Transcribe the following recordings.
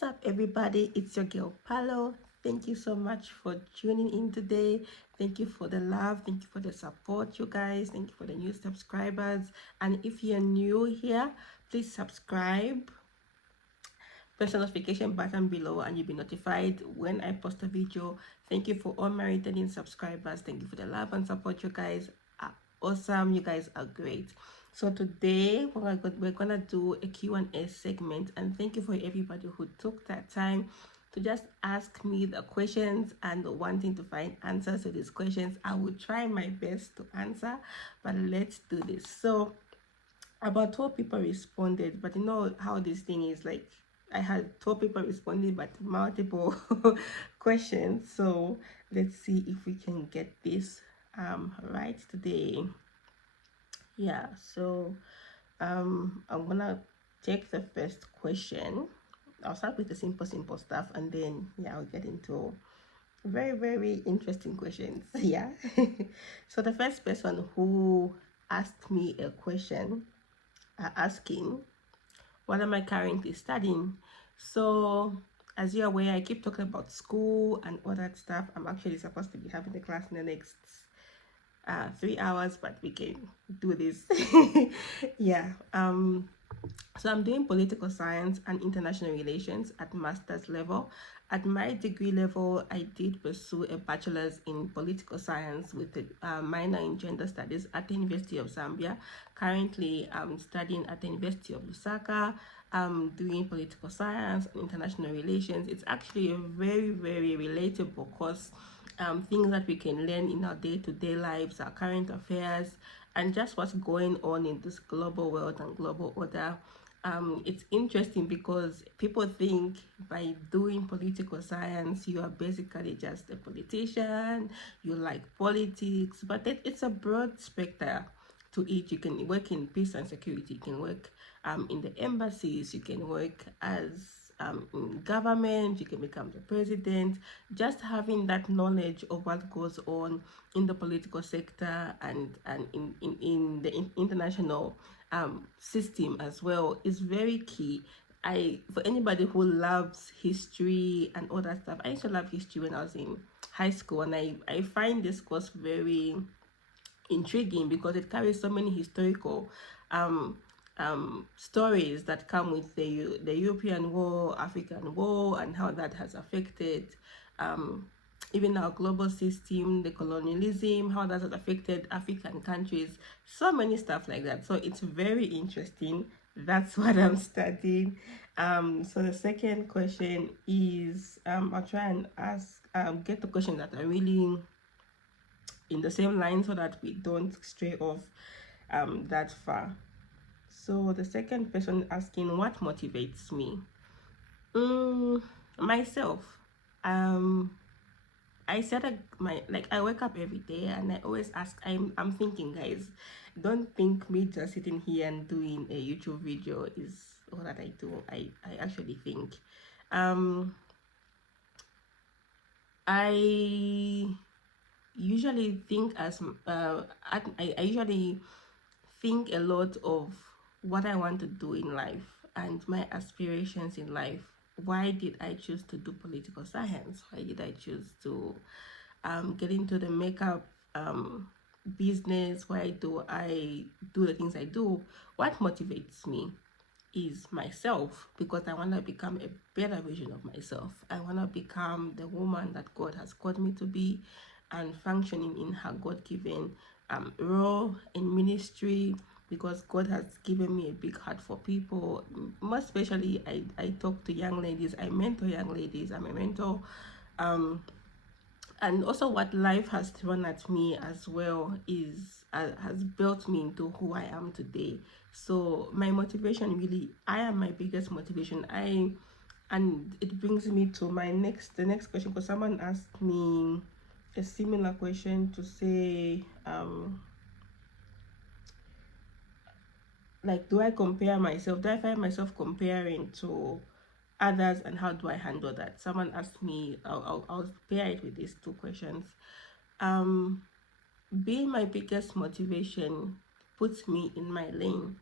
What's up, everybody? It's your girl Palo. Thank you so much for tuning in today. Thank you for the love. Thank you for the support, you guys. Thank you for the new subscribers. And if you're new here, please subscribe. Press the notification button below and you'll be notified when I post a video. Thank you for all my returning subscribers. Thank you for the love and support. You guys are awesome. You guys are great. So today we're gonna do a Q&A segment, and thank you for everybody who took that time to just ask me the questions and wanting to find answers to these questions. I will try my best to answer, but let's do this. So about 12 people responded, but you know how this thing is, like I had 12 people responding but multiple questions. So let's see if we can get this right today. Yeah, so I'm gonna take the first question. I'll start with the simple stuff, and then I'll get into very interesting questions. Yeah. So the first person who asked me a question asking, what am I currently studying? So as you're aware, I keep talking about school and all that stuff. I'm actually supposed to be having the class in the next 3 hours, but we can do this. Yeah. So I'm doing political science and international relations at master's level. At my degree level, I did pursue a bachelor's in political science with a minor in gender studies at the University of Zambia. Currently, I'm studying at the University of Lusaka. I'm doing political science and international relations. It's actually a very relatable course. Things that we can learn in our day-to-day lives, our current affairs, and just what's going on in this global world and global order. It's interesting because people think by doing political science you are basically just a politician, you like politics, but it's a broad spectrum to it. You can work in peace and security, you can work in the embassies, you can work as in government, you can become the president. Just having that knowledge of what goes on in the political sector and in the international system as well is very key. For anybody who loves history and all that stuff, I used to love history when I was in high school, and I find this course very intriguing because it carries so many historical stories that come with the European War, African War, and how that has affected even our global system, the colonialism, how that has affected African countries, so many stuff like that. So it's very interesting. That's what I'm studying. So the second question is, I'll try and ask, get the questions that are really in the same line so that we don't stray off that far. So the second person asking, what motivates me? Myself. I said I wake up every day and I always ask, I'm thinking, guys, don't think me just sitting here and doing a YouTube video is all that I do. I actually think I usually think I usually think a lot of what I want to do in life and my aspirations in life. Why did I choose to do political science? Why did I choose to get into the makeup business? Why do I do the things I do? What motivates me is myself, because I want to become a better version of myself. I want to become the woman that God has called me to be and functioning in her God-given role in ministry, because God has given me a big heart for people. Most especially, I talk to young ladies, I mentor young ladies, I'm a mentor. And also what life has thrown at me as well is has built me into who I am today. So my motivation, really, I am my biggest motivation. And it brings me to the next question, because someone asked me a similar question to say, like, do I compare myself? Do I find myself comparing to others, and how do I handle that? Someone asked me, I'll pair it with these two questions. Being my biggest motivation puts me in my lane,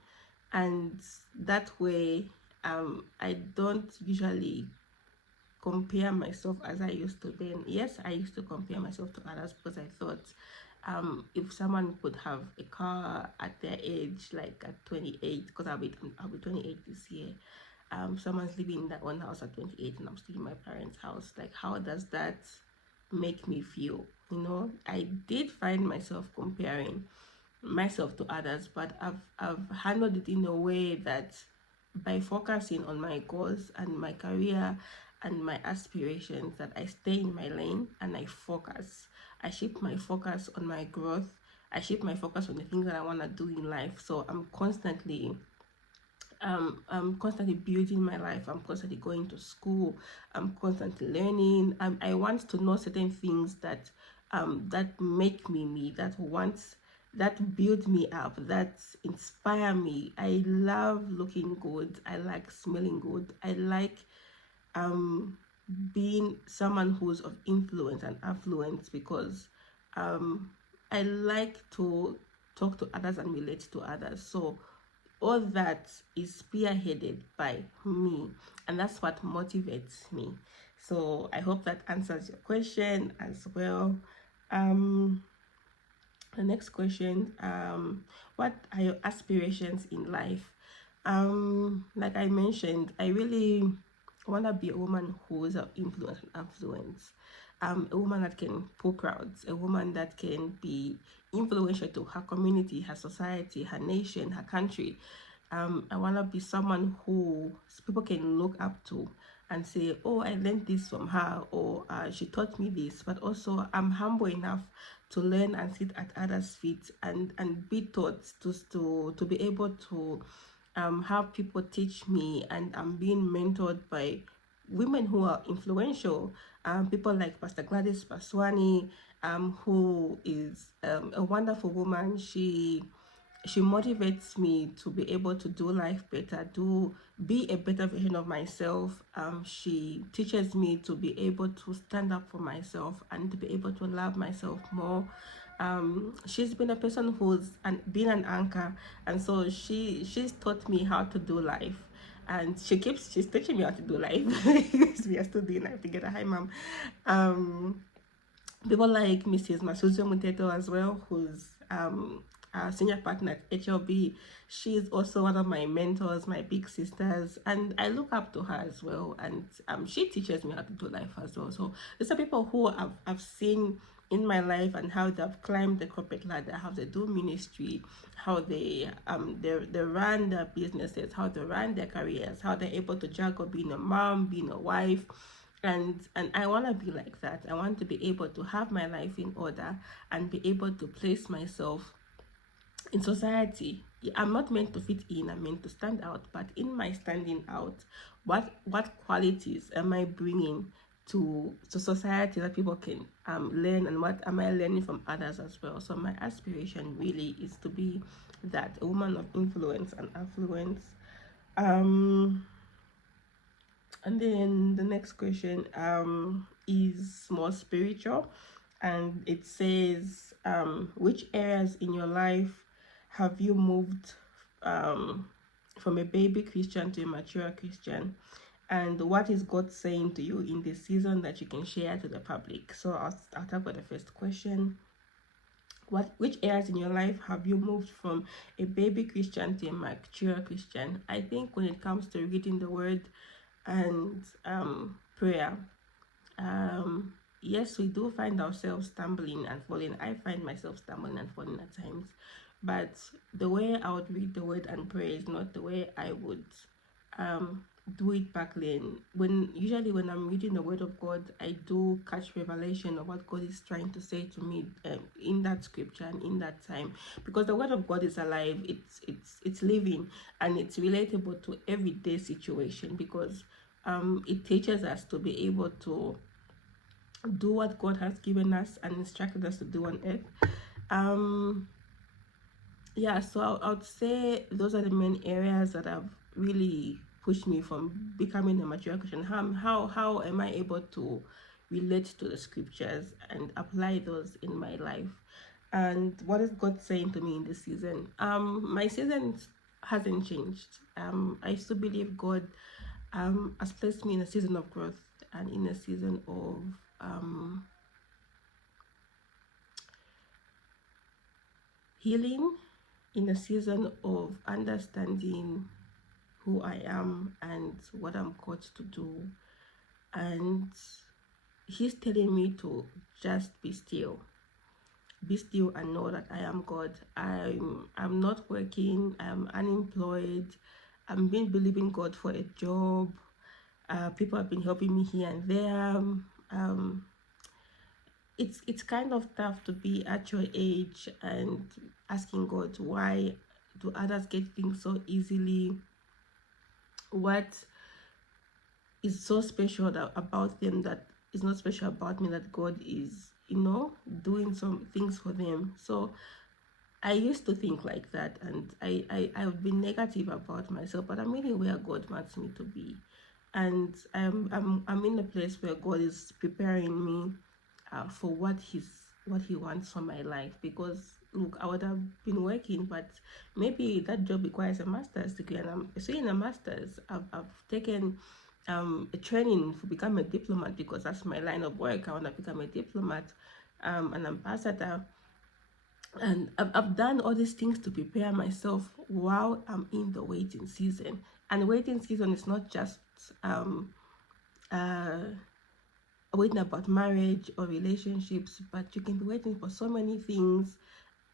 and that way I don't usually compare myself as I used to then. Yes, I used to compare myself to others because I thought if someone could have a car at their age, like at 28, because I'll be 28 this year. Someone's living in their own house at 28 and I'm still in my parents' house. Like, how does that make me feel? I did find myself comparing myself to others, but I've handled it in a way that by focusing on my goals and my career and my aspirations, that I stay in my lane and I focus. I shift my focus on my growth. I shift my focus on the things that I want to do in life. So I'm constantly building my life. I'm constantly going to school. I'm constantly learning. I want to know certain things that make me, that build me up, that inspire me. I love looking good. I like smelling good. I like um being someone who's of influence and affluence, because um I like to talk to others and relate to others. So all that is spearheaded by me, and that's what motivates me. So I hope that answers your question as well. um the next question, what are your aspirations in life? Like I mentioned, I really want to be a woman who is of influence and affluence. A woman that can pull crowds, a woman that can be influential to her community, her society, her nation, her country. I want to be someone who people can look up to and say, oh, I learned this from her, or she taught me this. But also, I'm humble enough to learn and sit at others' feet and be taught to be able to have people teach me, and I'm being mentored by women who are influential, people like Pastor Gladys Paswani, who is a wonderful woman. She motivates me to be able to do life better, do be a better version of myself. She teaches me to be able to stand up for myself and to be able to love myself more. She's been a person who's been an anchor, and so she's taught me how to do life, and she's teaching me how to do life. We are still doing life together. Hi, mom. People like Mrs. Masuzo Muteto as well, who's our senior partner at HLB. She's also one of my mentors, my big sisters, and I look up to her as well. And she teaches me how to do life as well. So these are people who I've seen in my life and how they've climbed the corporate ladder, how they do ministry, how they run their businesses, how they run their careers, how they're able to juggle being a mom, being a wife, and I want to be like that. I want to be able to have my life in order and be able to place myself in society. I'm not meant to fit in, I'm meant to stand out. But in my standing out, what qualities am I bringing to society that people can learn, and what am I learning from others as well? So my aspiration really is to be that, a woman of influence and affluence. And then the next question is more spiritual, and it says, which areas in your life have you moved from a baby Christian to a mature Christian? And what is God saying to you in this season that you can share to the public? So I'll talk about the first question. Which areas in your life have you moved from a baby Christian to a mature Christian? I think when it comes to reading the word and prayer, yes, we do find ourselves stumbling and falling. I find myself stumbling and falling at times, but the way I would read the word and pray is not the way I would do it back then. Usually when I'm reading the word of God, I do catch revelation of what God is trying to say to me in that scripture and in that time, because the word of God is alive. It's living, and it's relatable to everyday situation, because it teaches us to be able to do what God has given us and instructed us to do on earth. Yeah, so I would say those are the main areas that have really pushed me from becoming a mature Christian. How am I able to relate to the scriptures and apply those in my life? And what is God saying to me in this season? My season hasn't changed. I still believe God has placed me in a season of growth. and in a season of healing, in a season of understanding who I am and what I'm called to do. And he's telling me to just be still. Be still and know that I am God. I'm not working, I'm unemployed, I'm been believing God for a job. People have been helping me here and there. It's kind of tough to be at your age and asking God, why do others get things so easily? What is so special about them that is not special about me, that God is, doing some things for them? So I used to think like that, and I've been negative about myself, but I'm really where God wants me to be. And I'm in a place where God is preparing me for what he wants for my life. Because look, I would have been working, but maybe that job requires a master's degree, and I'm pursuing a master's. I've taken a training to become a diplomat, because that's my line of work. I want to become a diplomat, an ambassador. And I've done all these things to prepare myself while I'm in the waiting season. And waiting season is not just uh, waiting about marriage or relationships, but you can be waiting for so many things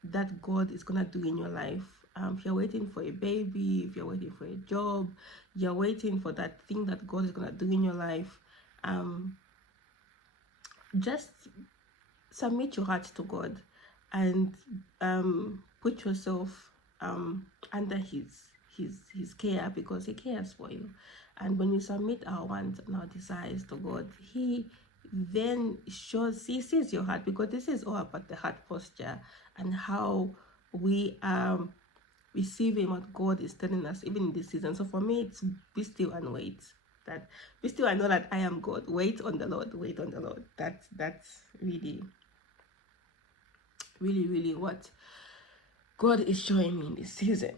that God is gonna do in your life. If you're waiting for a baby, if you're waiting for a job, you're waiting for that thing that God is gonna do in your life. Just submit your heart to God, and put yourself under his care, because he cares for you. And when we submit our wants and our desires to God, he then he sees your heart, because this is all about the heart posture and how we are receiving what God is telling us, even in this season. So for me, it's be still and wait. That be still and know that I am God. Wait on the Lord. Wait on the Lord. That's really, really, really what God is showing me in this season.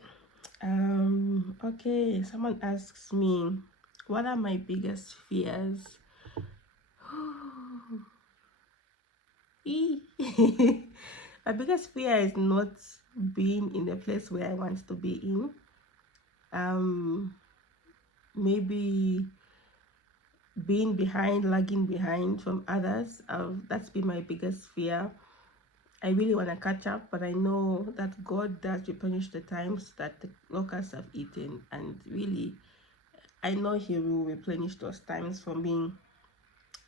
Okay, someone asks me, what are my biggest fears? My biggest fear is not being in the place where I want to be in. Maybe being behind, lagging behind from others. That's been my biggest fear. I really want to catch up, but I know that God does replenish the times that the locusts have eaten, and really, I know He will replenish those times for me.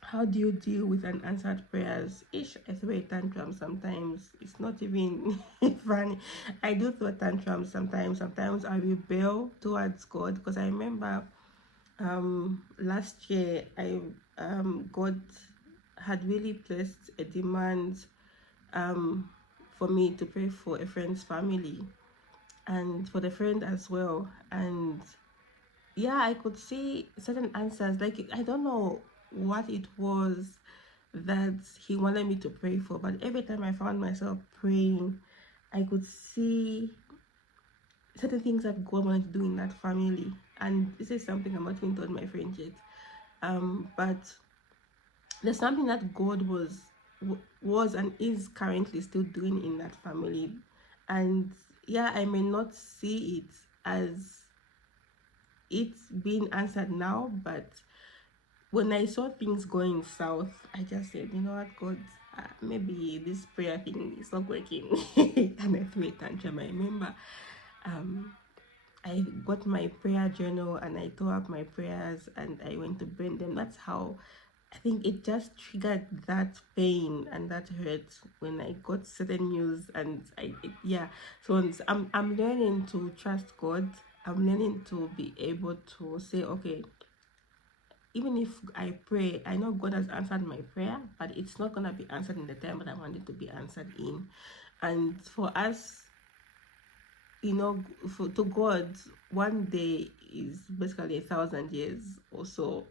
How do you deal with unanswered prayers? I throw a tantrum sometimes. It's not even funny. I do throw tantrums sometimes. Sometimes I rebel towards God, because I remember last year God had really placed a demand for me to pray for a friend's family, and for the friend as well. And yeah, I could see certain answers. Like, I don't know what it was that he wanted me to pray for, but every time I found myself praying, I could see certain things that God wanted to do in that family. And this is something I'm not even told my friend yet. But there's something that God was and is currently still doing in that family. And yeah, I may not see it as it's being answered now, but when I saw things going south, I just said, you know what, God, maybe this prayer thing is not working. And I threw a tantrum. I remember I got my prayer journal and I tore up my prayers and I went to burn them. That's how I think it just triggered that pain and that hurt when I got certain news. And yeah. So I'm learning to trust God. I'm learning to be able to say, okay, even if I pray, I know God has answered my prayer, but it's not gonna be answered in the time that I want it to be answered in. And for us, to God, one day is basically 1,000 years or so.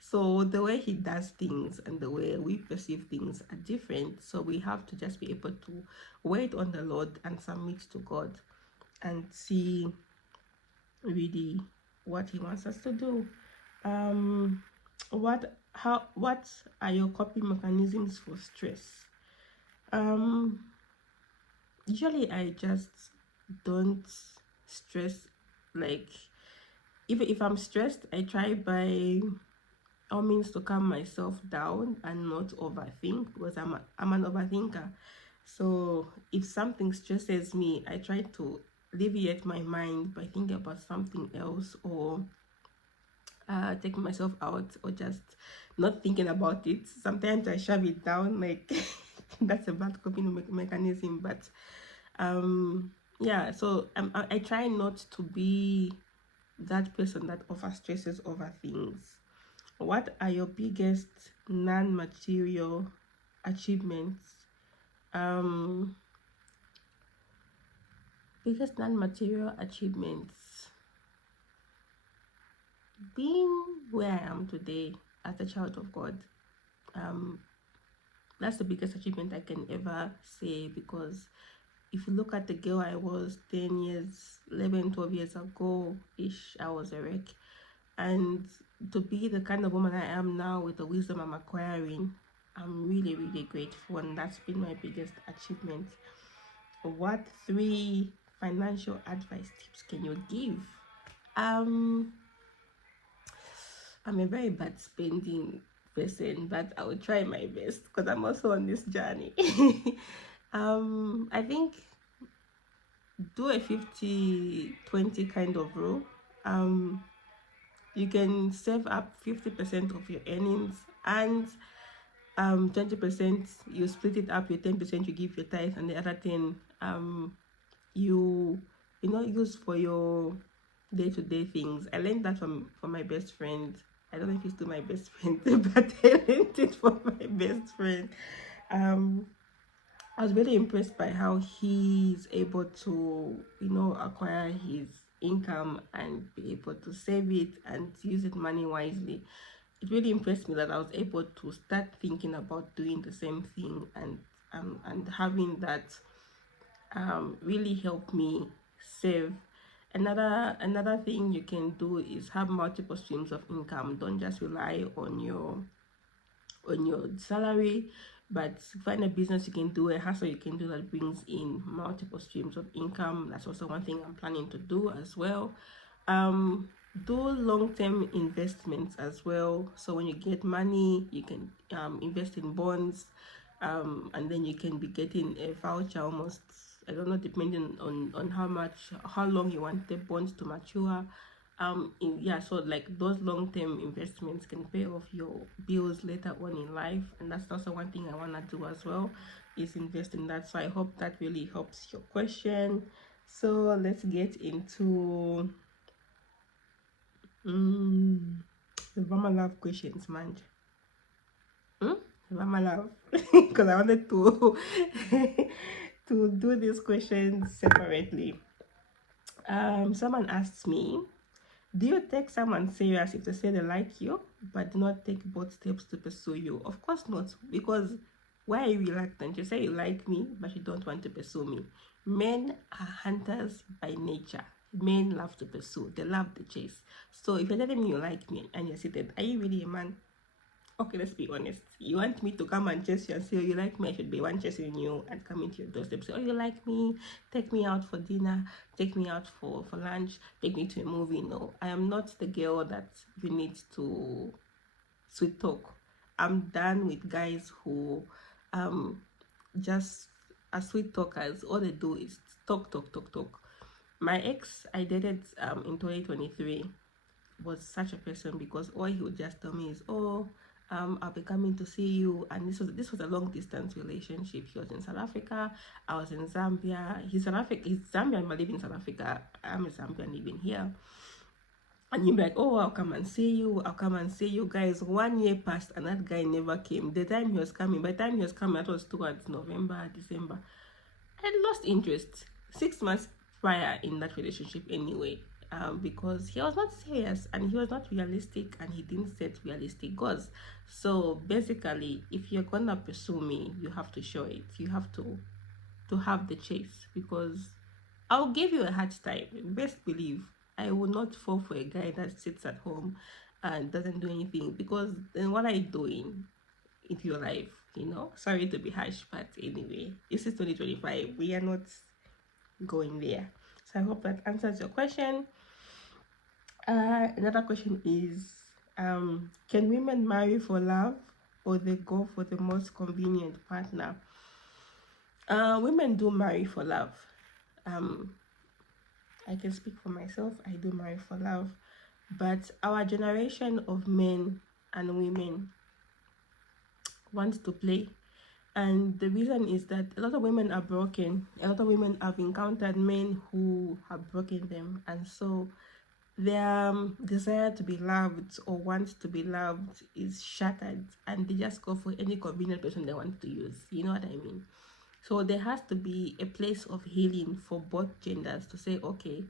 So the way He does things and the way we perceive things are different. So we have to just be able to wait on the Lord and submit to God and see really what He wants us to do. What are your coping mechanisms for stress? Um, Usually I just don't stress. Like, if I'm stressed, I try by all means to calm myself down and not overthink, because I'm an overthinker. So if something stresses me, I try to alleviate my mind by thinking about something else, or taking myself out, or just not thinking about it. Sometimes I shove it down, like that's a bad coping mechanism. But yeah, so I try not to be that person that over stresses over things. What are your biggest non-material achievements? um Biggest non-material achievements: being where I am today as a child of God. um that's the biggest achievement I can ever say, because if you look at the girl I was 10 years, 11, 12 years ago ish, I was a wreck. And to be the kind of woman I am now with the wisdom I'm acquiring, I'm really, really grateful. And that's been my biggest achievement. What three financial advice tips can you give? Um, I'm a very bad spending person, but I will try my best because I'm also on this journey. I think do a 50-20 kind of rule. Um, you can save up 50% of your earnings, and 20% you split it up. Your 10% you give your tithe, and the other 10 you use for your day-to-day things. I learned that from my best friend. I don't know if he's still my best friend, but I learned it from my best friend. I was really impressed by how he's able to, acquire his income and be able to save it and use it money wisely. It really impressed me that I was able to start thinking about doing the same thing, and having that really helped me save. Another thing you can do is have multiple streams of income. Don't just rely on your salary, but find a business you can do, a hustle you can do that brings in multiple streams of income. That's also one thing I'm planning to do as well. Do long-term investments as well. So when you get money, you can invest in bonds, and then you can be getting a voucher almost, I don't know, depending on how long you want the bonds to mature. Yeah, so like those long-term investments can pay off your bills later on in life, and that's also one thing I want to do as well, is invest in that. So I hope that really helps your question. So let's get into the Mama Love questions, man. Mama Love, because I wanted to to do these questions separately. Someone asked me, do you take someone serious if they say they like you, but do not take both steps to pursue you? Of course not, because why are you reluctant? You say you like me, but you don't want to pursue me. Men are hunters by nature. Men love to pursue. They love the chase. So if you're telling me you like me and you're seated, are you really a man? Okay, let's be honest. You want me to come and chase you and say, oh, you like me, I should be one chasing you and come into your doorstep. Say, oh, you like me, take me out for dinner, take me out for lunch, take me to a movie. No, I am not the girl that you need to sweet talk. I'm done with guys who just are sweet talkers. All they do is talk, talk, talk, talk. My ex I dated in 2023 was such a person, because all he would just tell me is, oh, I'll be coming to see you. And this was a long distance relationship. He was in South Africa, I was in Zambia. He's Zambian but living in South Africa. I'm a Zambian living here. And you'd be like, oh, I'll come and see you, I'll come and see you. Guys, 1 year passed and that guy never came. The time he was coming, by the time he was coming, that was towards November, December. I lost interest 6 months prior in that relationship anyway, because he was not serious and he was not realistic, and he didn't set realistic goals. So basically, if you're gonna pursue me, you have to show it. You have to have the chase, because I'll give you a hard time. Best believe I will not fall for a guy that sits at home and doesn't do anything, because then what are you doing in your life? Sorry to be harsh, but anyway, this is 2025. We are not going there. So I hope that answers your question. Another question is, can women marry for love, or they go for the most convenient partner? Women do marry for love. um I can speak for myself. I do marry for love, but our generation of men and women wants to play. And the reason is that a lot of women are broken. A lot of women have encountered men who have broken them, and so their desire to be loved or want to be loved is shattered, and they just go for any convenient person they want to use. You know what I mean? So there has to be a place of healing for both genders to say, okay,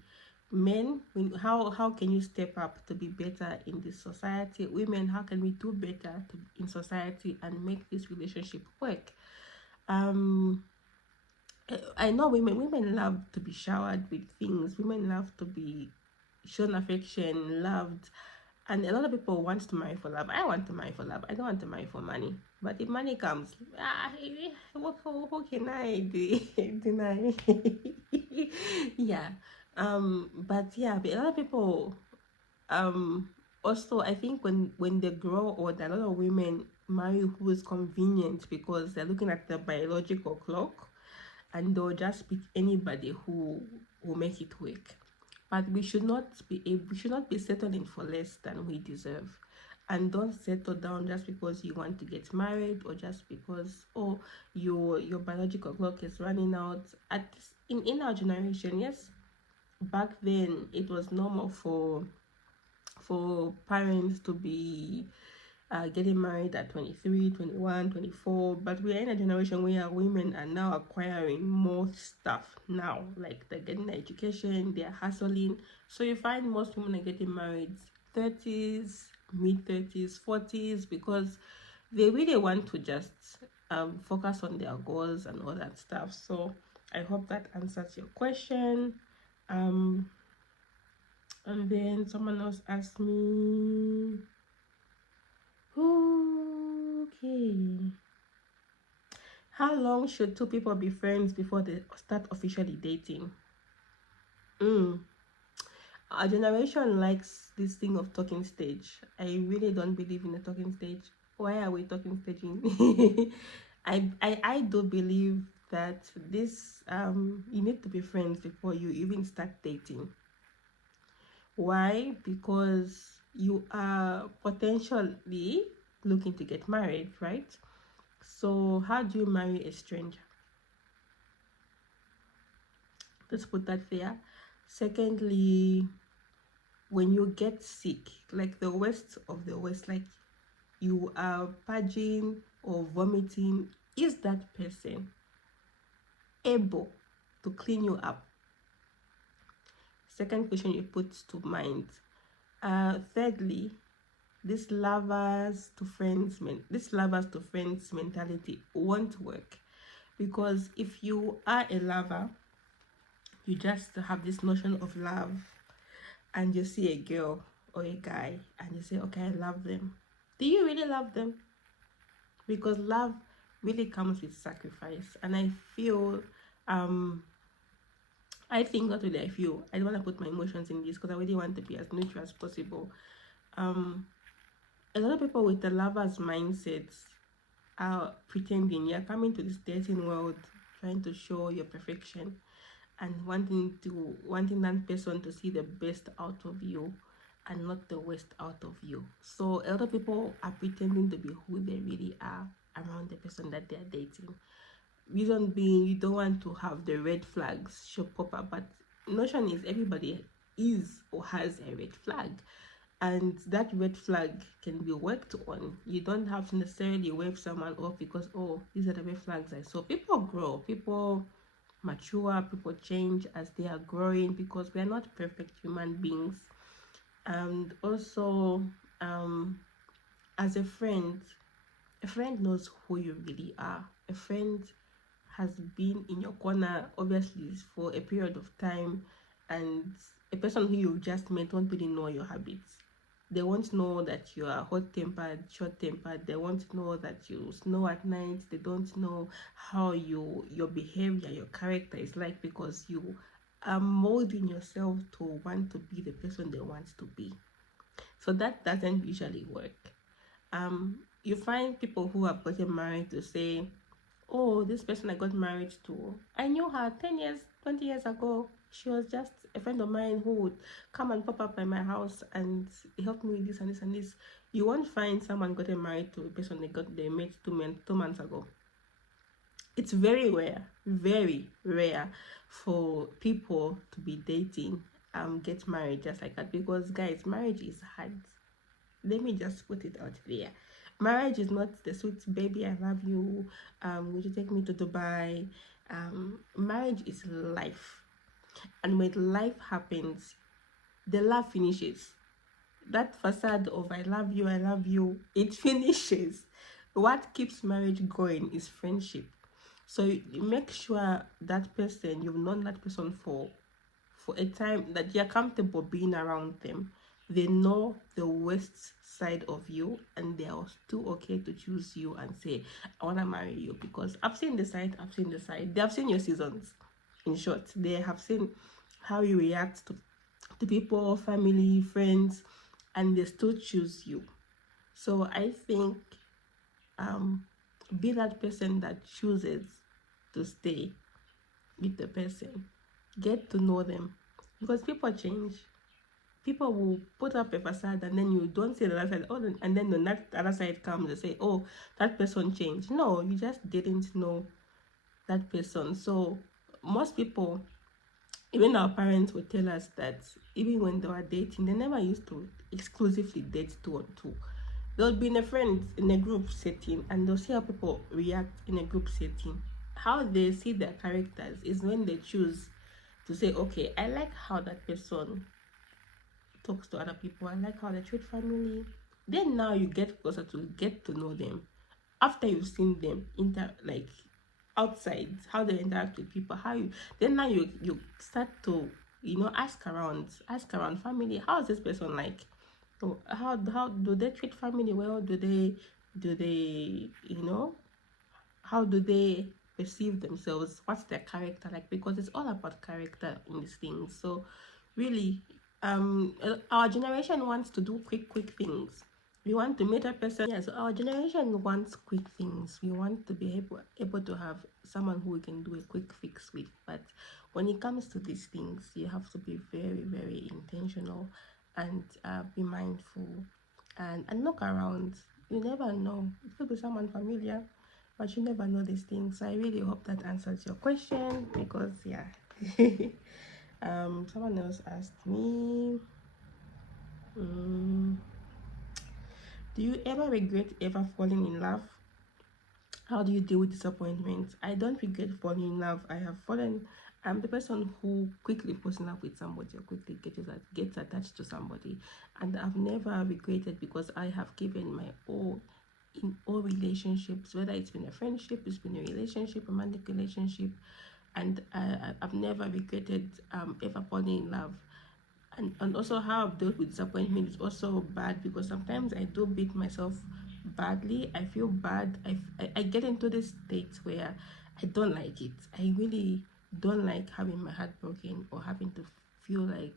men, how can you step up to be better in this society? Women, how can we do better in society and make this relationship work? um I know women love to be showered with things. Women love to be shown affection, loved. And a lot of people want to marry for love. I want to marry for love. I don't want to marry for money. But if money comes, who can I deny? Yeah. But yeah, but a lot of people, um also, I think when they grow old, a lot of women marry who is convenient because they're looking at the biological clock, and they'll just pick anybody who will make it work. But we should not be settling for less than we deserve. And don't settle down just because you want to get married, or just because, oh, your biological clock is running out. In our generation, yes, back then it was normal for parents to be getting married at 23, 21, 24. But we are in a generation where women are now acquiring more stuff now. Like they're getting education, they're hustling. So you find most women are getting married 30s, mid 30s, 40s, because they really want to just focus on their goals and all that stuff. So I hope that answers your question. And then someone else asked me, okay, how long should two people be friends before they start officially dating? Our generation likes this thing of talking stage. I really don't believe in the talking stage. Why are we talking staging? I do believe that this you need to be friends before you even start dating. Why? Because you are potentially looking to get married, right? So how do you marry a stranger? Let's put that there. Secondly, when you get sick, like the worst of the worst, like you are purging or vomiting, is that person able to clean you up? Second question you put to mind. Thirdly, this lovers to friends mentality won't work, because if you are a lover, you just have this notion of love, and you see a girl or a guy and you say, okay, I love them. Do you really love them? Because love really comes with sacrifice. And I feel I think, not really I feel, I don't want to put my emotions in this because I really want to be as neutral as possible. A lot of people with the lover's mindsets are pretending. You're coming to this dating world trying to show your perfection and wanting that person to see the best out of you and not the worst out of you. So a lot of people are pretending to be who they really are around the person that they're dating. Reason being, you don't want to have the red flags show pop up. But notion is, everybody is or has a red flag, and that red flag can be worked on. You don't have to necessarily wave someone off because, oh, these are the red flags I saw. People grow, people mature, people change as they are growing, because we are not perfect human beings. And also, as a friend knows who you really are. A friend has been in your corner, obviously, for a period of time, and a person who you just met won't really know your habits. They won't know that you are hot-tempered, short-tempered. They won't know that you snow at night. They don't know how your behavior, your character is like, because you are molding yourself to want to be the person they want to be. So that doesn't usually work. You find people who have gotten married to say, oh, this person I got married to, I knew her 10 years, 20 years ago. She was just a friend of mine who would come and pop up by my house and help me with this and this and this. You won't find someone gotten married to a person they met 2 months ago. It's very rare for people to be dating get married just like that, because guys, marriage is hard. Let me just put it out there. Marriage is not the sweet baby, I love you, would you take me to Dubai? Marriage is life. And when life happens, the love finishes. That facade of I love you, it finishes. What keeps marriage going is friendship. So you make sure that person, you've known that person for a time, that you're comfortable being around them. They know the worst side of you, and they are still okay to choose you and say, I want to marry you, because I've seen the side, they have seen your seasons. In short, they have seen how you react to people, family, friends, and they still choose you. So I think be that person that chooses to stay with the person. Get to know them, because people change. People will put up a facade, and then you don't see the other side. Oh, and then the other side comes and say, oh, that person changed. No, you just didn't know that person. So most people, even our parents, would tell us that even when they were dating, they never used to exclusively date 2 on 2. They'll be in a friend in a group setting, and they'll see how people react in a group setting. How they see their characters is when they choose to say, okay, I like how that person talks to other people, I like how they treat family. Then now you get closer to get to know them. After you've seen them like outside, how they interact with people, how you then now you start to ask around family, how is this person like? So how do they treat family well? Do they how do they perceive themselves? What's their character like? Because it's all about character in these things. So really, our generation wants to do quick things. We want to meet a person. Yeah, so our generation wants quick things. We want to be able to have someone who we can do a quick fix with. But when it comes to these things, you have to be very intentional, and be mindful, and look around. You never know. It could be someone familiar, but you never know these things. So I really hope that answers your question, because yeah. Someone else asked me, do you ever regret ever falling in love? How do you deal with disappointment? I don't regret falling in love. I have fallen. I'm the person who quickly falls in love with somebody, or quickly gets attached to somebody, and I've never regretted, because I have given my all in all relationships, whether it's been a friendship, it's been a relationship, a romantic relationship, and I've never regretted ever falling in love. And also, how I've dealt with disappointment is also bad, because sometimes I do beat myself badly. I feel bad. I get into this state where I don't like it. I really don't like having my heart broken, or having to feel like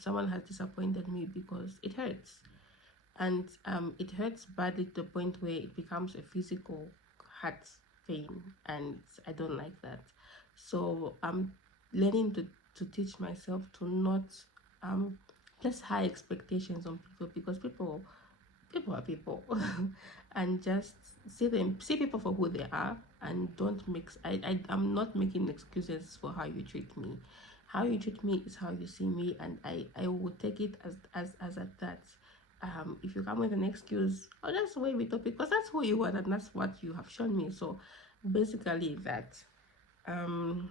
someone has disappointed me, because it hurts. And it hurts badly to the point where it becomes a physical heart pain, and I don't like that. So I'm learning to teach myself to not place high expectations on people, because people are people. And just see people for who they are, and don't mix. I'm not making excuses for how you treat me. How you treat me is how you see me, and I will take it as at that. If you come with an excuse, oh, that's the way we talk, because that's who you are, and that's what you have shown me. So basically that. And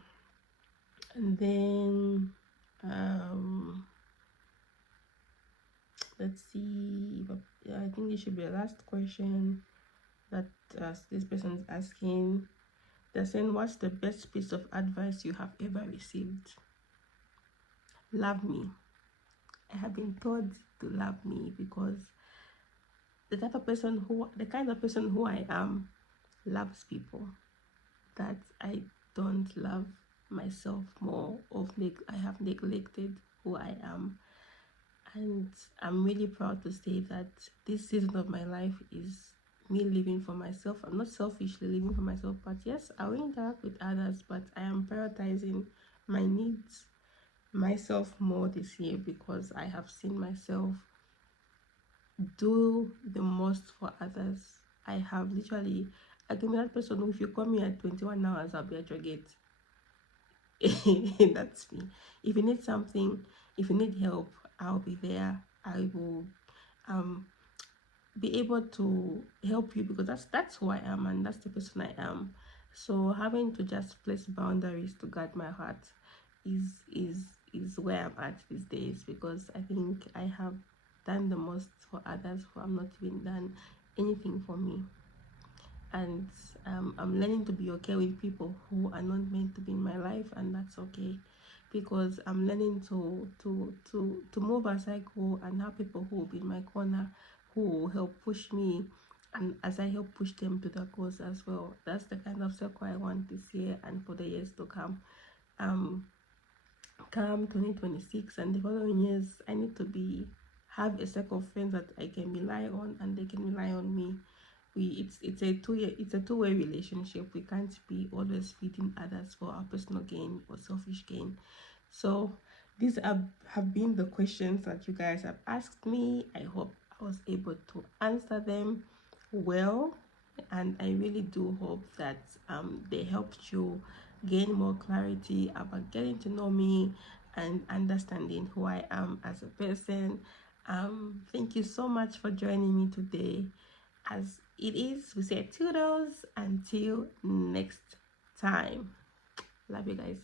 then let's see. Yeah, I think it should be the last question that this person is asking. They're saying, what's the best piece of advice you have ever received? Love me. I have been told to love me, because the kind of person who I am loves people. That I don't love myself more, I have neglected who I am. And I'm really proud to say that this season of my life is me living for myself. I'm not selfishly living for myself, but yes, I will interact with others, but I am prioritizing my needs, myself more this year, because I have seen myself do the most for others. I have literally, I can be that person who, if you call me at 21 hours, I'll be at your gate. That's me. If you need something, if you need help, I'll be there. I will um be able to help you, because that's who I am, and that's the person I am. So having to just place boundaries to guard my heart is is is where I'm at these days, because I think I have done the most for others who have not even done anything for me. And I'm learning to be okay with people who are not meant to be in my life, and that's okay, because I'm learning to move as I go, and have people who will be in my corner, who will help push me, and as I help push them to their goals as well. That's the kind of circle I want this year and for the years to come. um Come 2026 and the following years, I need to be have a circle of friends that I can rely on, and they can rely on me. It's a two-way relationship. We can't be always feeding others for our personal gain or selfish gain. So these have been the questions that you guys have asked me. I hope I was able to answer them well, and I really do hope that they helped you gain more clarity about getting to know me and understanding who I am as a person. Thank you so much for joining me today. As it is, we say toodles until next time. Love you guys.